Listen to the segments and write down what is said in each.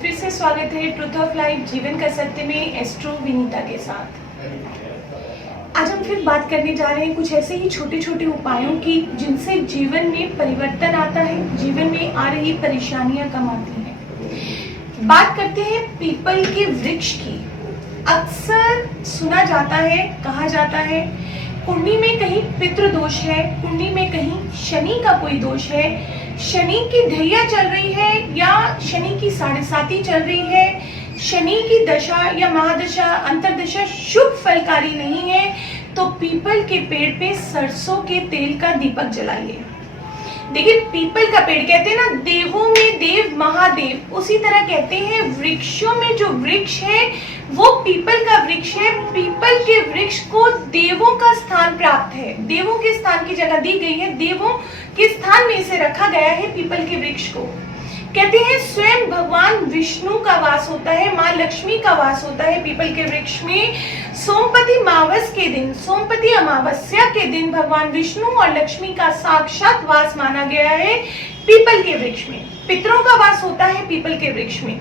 फिर से स्वागत है ट्रुथ ऑफ लाइफ जीवन का सत्य में एस्ट्रो विनीता के साथ। आज हम फिर बात करने जा रहे हैं कुछ ऐसे ही छोटे छोटे उपायों की जिनसे जीवन में परिवर्तन आता है, जीवन में आ रही परेशानियां कम आती हैं। बात करते हैं पीपल के वृक्ष की। अक्सर सुना जाता है, कहा जाता है कुंडली में कहीं पितृ दोष है, कुंडली में कहीं शनि का कोई दोष है, शनि की ढैया चल रही है या शनि की 7.5 चल रही है, शनि की दशा या महादशा अंतरदशा शुभ फलकारी नहीं है, तो पीपल के पेड़ पे सरसों के तेल का दीपक जलाइए। देखिए, पीपल का पेड़ कहते हैं ना, देवों में देव महादेव, उसी तरह कहते हैं वृक्षों में जो वृक्ष है वो पीपल का वृक्ष है। पीपल के वृक्ष को देवों का स्थान प्राप्त है, देवों के स्थान की जगह दी गई है, देवों के स्थान में इसे रखा गया है पीपल के वृक्ष को। कहते हैं स्वयं भगवान विष्णु का वास होता है, माँ लक्ष्मी का वास होता है पीपल के वृक्ष में। सोमपति मावस के दिन, सोमपति अमावस्या के दिन भगवान विष्णु और लक्ष्मी का साक्षात वास माना गया है पीपल के वृक्ष में। पितरों का वास होता है पीपल के वृक्ष में।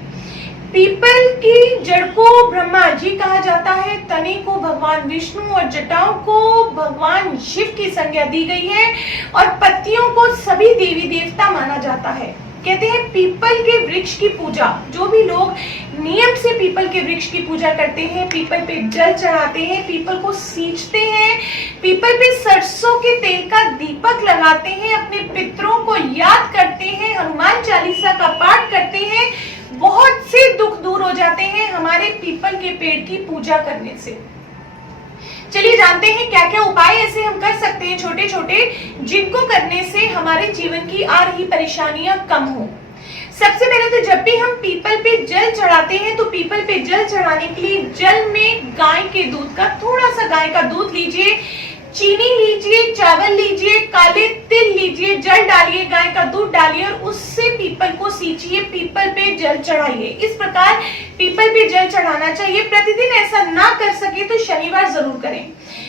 पीपल की जड़ को ब्रह्मा जी कहा जाता है, तने को भगवान विष्णु और जटाओं को भगवान शिव की संज्ञा दी गई है और पत्तियों को सभी देवी देवता माना जाता है। कहते हैं पीपल के वृक्ष की पूजा, जो भी लोग नियम से पीपल के वृक्ष की पूजा करते हैं, पीपल पे जल चढ़ाते हैं, पीपल को सींचते हैं, पीपल पे सरसों के तेल का दीपक लगाते हैं, अपने पितरों को याद करते हैं, हनुमान चालीसा का पाठ करते हैं, बहुत से दुख दूर हो जाते हैं हमारे पीपल के पेड़ की पूजा करने से। चलिए जानते हैं क्या क्या उपाय ऐसे हम कर सकते हैं छोटे छोटे, जिनको करने से हमारे जीवन की आ रही परेशानियां कम हो। सबसे पहले तो जब भी हम पीपल पे जल चढ़ाते हैं तो पीपल पे जल चढ़ाने के लिए जल में गाय के दूध का, थोड़ा सा गाय का दूध लीजिए, चीनी लीजिए, चावल लीजिए, काले तिल लीजिए, जल डालिए, गाय का दूध डालिए और उससे पीपल को सींचिए, पीपल पे जल चढ़ाइए। इस प्रकार पीपल पे जल चढ़ाना चाहिए। प्रतिदिन ऐसा ना कर सके तो शनिवार जरूर करें।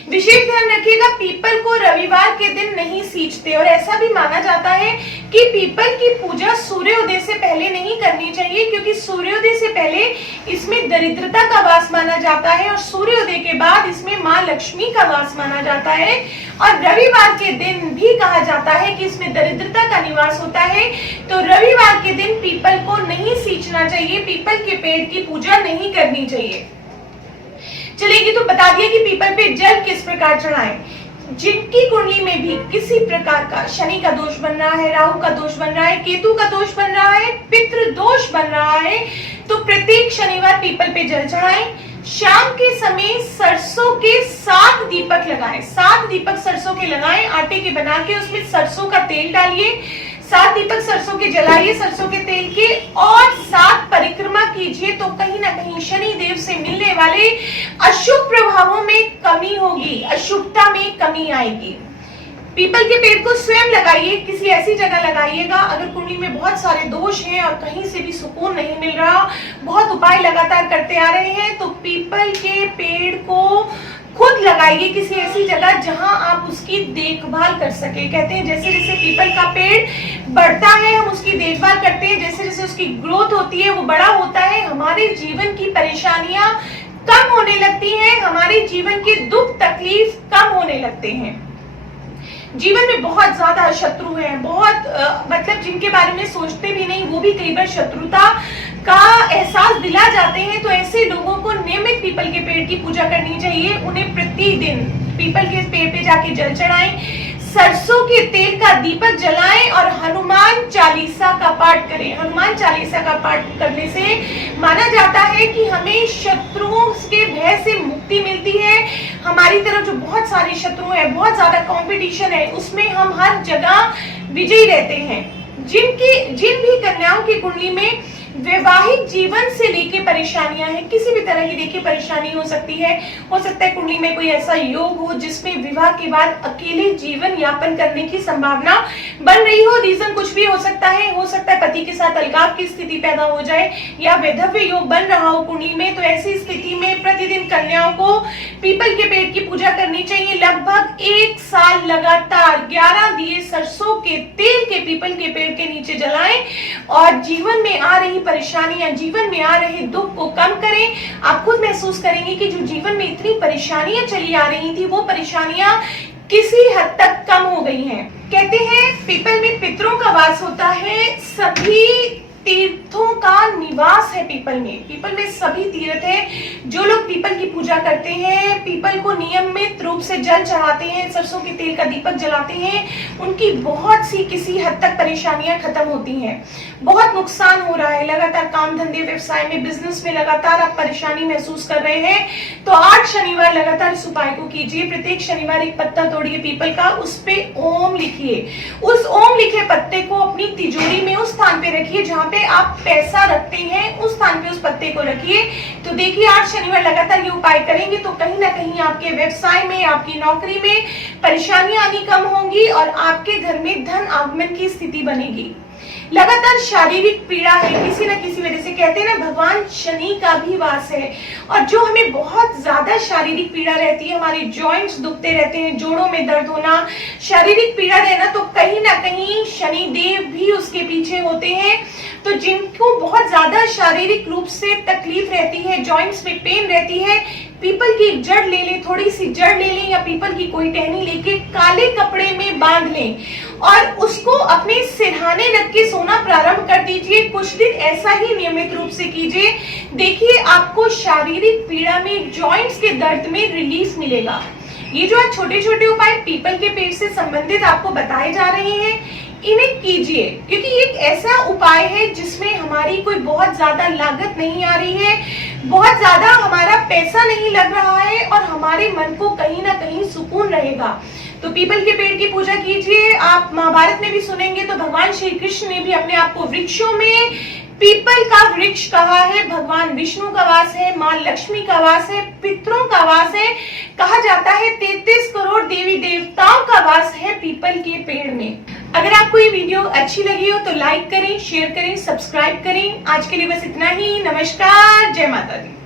विशेष ध्यान रखिएगा, पीपल को रविवार के दिन नहीं सींचते और ऐसा भी माना जाता है कि पीपल की पूजा सूर्योदय से पहले नहीं करनी चाहिए, क्योंकि सूर्योदय से पहले इसमें दरिद्रता का वास माना जाता है और सूर्योदय के बाद इसमें माँ लक्ष्मी का वास माना जाता है। और रविवार के दिन भी कहा जाता है कि इसमें दरिद्रता का निवास होता है, तो रविवार के दिन पीपल को नहीं सींचना चाहिए, पीपल के पेड़ की पूजा नहीं करनी चाहिए। चलेगी तो बता दिया कि पीपल पे जल किस प्रकार चढ़ाएं। जिनकी कुंडली में भी किसी प्रकार का शनि का दोष बन रहा है, राहु का दोष बन रहा है, केतु का दोष बन रहा है, पितृ दोष बन रहा है, तो प्रत्येक शनिवार पीपल पे जल चढ़ाएं। शाम के समय सरसों के 7 दीपक लगाएं, 7 दीपक सरसों के लगाएं, आटे के बना के उसमें सरसों का तेल डालिए, 7 दीपक सरसों के जलाइए सरसों के तेल के, और 7 परिक्रमा कीजिए, तो कहीं ना कहीं शनि देव से मिलने वाले अशुभ प्रभावों में कमी होगी, अशुभता में कमी आएगी। पीपल के पेड़ को स्वयं लगाइए, किसी ऐसी जगह लगाइएगा अगर कुंडली में बहुत सारे दोष हैं और कहीं से भी सुकून नहीं मिल रहा, बहुत उपाय लगातार करते आ रहे हैं, तो पीपल के पेड़ को खुद लगाइए किसी ऐसी जगह जहां आप उसकी देखभाल कर सके। कहते हैं जैसे जैसे पीपल का पेड़ बढ़ता है हम उसकी देखभाल करते हैं, जैसे जैसे उसकी ग्रोथ होती है, वो बड़ा होता है, हमारे जीवन की परेशानियां कम होने लगती हैं, हमारे जीवन के दुख तकलीफ कम होने लगते हैं। जीवन में बहुत ज्यादा शत्रु हैं, बहुत मतलब जिनके बारे में सोचते भी नहीं, वो भी कई बार शत्रुता का एहसास दिला जाते हैं, तो ऐसे लोगों को नियमित पीपल के पेड़ की पूजा करनी चाहिए। उन्हें प्रतिदिन पीपल के पेड़ पे जाके जल चढ़ाएं, सरसों के तेल का दीपक जलाएं और हनुमान चालीसा का पाठ करें। हनुमान चालीसा का पाठ करने से माना जाता है कि हमें शत्रुओं के भय से मुक्ति मिलती है। हमारी तरफ जो बहुत सारे शत्रु हैं, बहुत ज्यादा कंपटीशन है, उसमें हम हर जगह विजयी रहते हैं। जिन भी कन्याओं की कुंडली में वैवाहिक जीवन से लेके परेशानियां हैं, किसी भी तरह की देखिए परेशानी हो सकती है, हो सकता है कुंडली में कोई ऐसा योग हो जिसमें विवाह के बाद अकेले जीवन यापन करने की संभावना बन रही हो। रीजन कुछ भी हो सकता है पति के साथ अलगाव की स्थिति पैदा हो जाए या वैधव्य योग बन रहा हो कुंडली में, तो ऐसी स्थिति में प्रतिदिन कन्याओं को पीपल के पेड़ की पूजा करनी चाहिए। लगभग 1 साल लगातार 11 दिए सरसों के तेल के पीपल के पेड़ के नीचे जलाएं और जीवन में आ रही परेशानियां, जीवन में आ रहे दुख को कम करें। आप खुद महसूस करेंगे कि जो जीवन में इतनी परेशानियां चली आ रही थी, वो परेशानियां किसी हद तक कम हो गई हैं। कहते हैं पीपल में पितरों का वास होता है, सभी तीर्थों का निवास है पीपल में सभी तीर्थ है। जो लोग पीपल की पूजा करते हैं, पीपल को नियमित रूप से जल चढ़ाते हैं, सरसों के तेल का दीपक जलाते हैं, उनकी बहुत सी किसी हद तक परेशानियां खत्म होती हैं। बहुत नुकसान हो रहा है, लगातार काम धंधे व्यवसाय में, बिजनेस में लगातार आप परेशानी महसूस कर रहे हैं, तो 8 शनिवार लगातार इस उपाय को कीजिए। प्रत्येक शनिवार एक पत्ता तोड़िए पीपल का, उस पे ओम लिखिए। उस ओम लिखे पत्ते को अपनी तिजोरी में उस स्थान पे रखिए जहां पे आप पैसा रखते हैं, उस स्थान पे उस पत्ते को रखिए। तो देखिए 8 शनिवार लगातार ये उपाय करेंगे तो कहीं ना कहीं आपके व्यवसाय में, आपकी नौकरी में परेशानियां आनी कम होंगी और आपके घर में धन आगमन की स्थिति बनेगी। लगातार शारीरिक पीड़ा है किसी न किसी वजह से, कहते हैं ना भगवान शनि का भी वास है, और जो हमें बहुत ज्यादा शारीरिक पीड़ा रहती है, हमारे जॉइंट्स दुखते रहते हैं, जोड़ों में दर्द होना, शारीरिक पीड़ा रहना, तो कहीं ना कहीं शनि देव भी उसके पीछे होते हैं। तो जिनको बहुत ज्यादा शारीरिक रूप से तकलीफ रहती है, जॉइंट्स में पेन रहती है, पीपल की जड़ ले लें, थोड़ी सी जड़ ले लें या पीपल की कोई टहनी लेके काले कपड़े में बांध लें और उसको अपने सिरहाने रख के सोना प्रारंभ कर दीजिए। कुछ दिन ऐसा ही नियमित रूप से कीजिए, देखिए आपको शारीरिक पीड़ा में, जॉइंट्स के दर्द में रिलीफ मिलेगा। ये जो आज छोटे छोटे उपाय पीपल के पेड़ से संबंधित आपको बताए जा रहे हैं, इन्हें कीजिए, क्योंकि एक ऐसा उपाय है जिसमें हमारी कोई बहुत ज्यादा लागत नहीं आ रही है, बहुत ज्यादा हमारा पैसा नहीं लग रहा है और हमारे मन को कहीं ना कहीं सुकून रहेगा। तो पीपल के पेड़ की पूजा कीजिए। आप महाभारत में भी सुनेंगे तो भगवान श्री कृष्ण ने भी अपने आप को वृक्षों में पीपल का वृक्ष कहा है। भगवान विष्णु का वास है, मां लक्ष्मी का वास है, पितरों का वास है। कहा जाता है 33 करोड़ देवी देवताओं का वास है पीपल के पेड़ में। अगर आपको ये वीडियो अच्छी लगी हो तो लाइक करें, शेयर करें, सब्सक्राइब करें। आज के लिए बस इतना ही। नमस्कार, जय माता दी।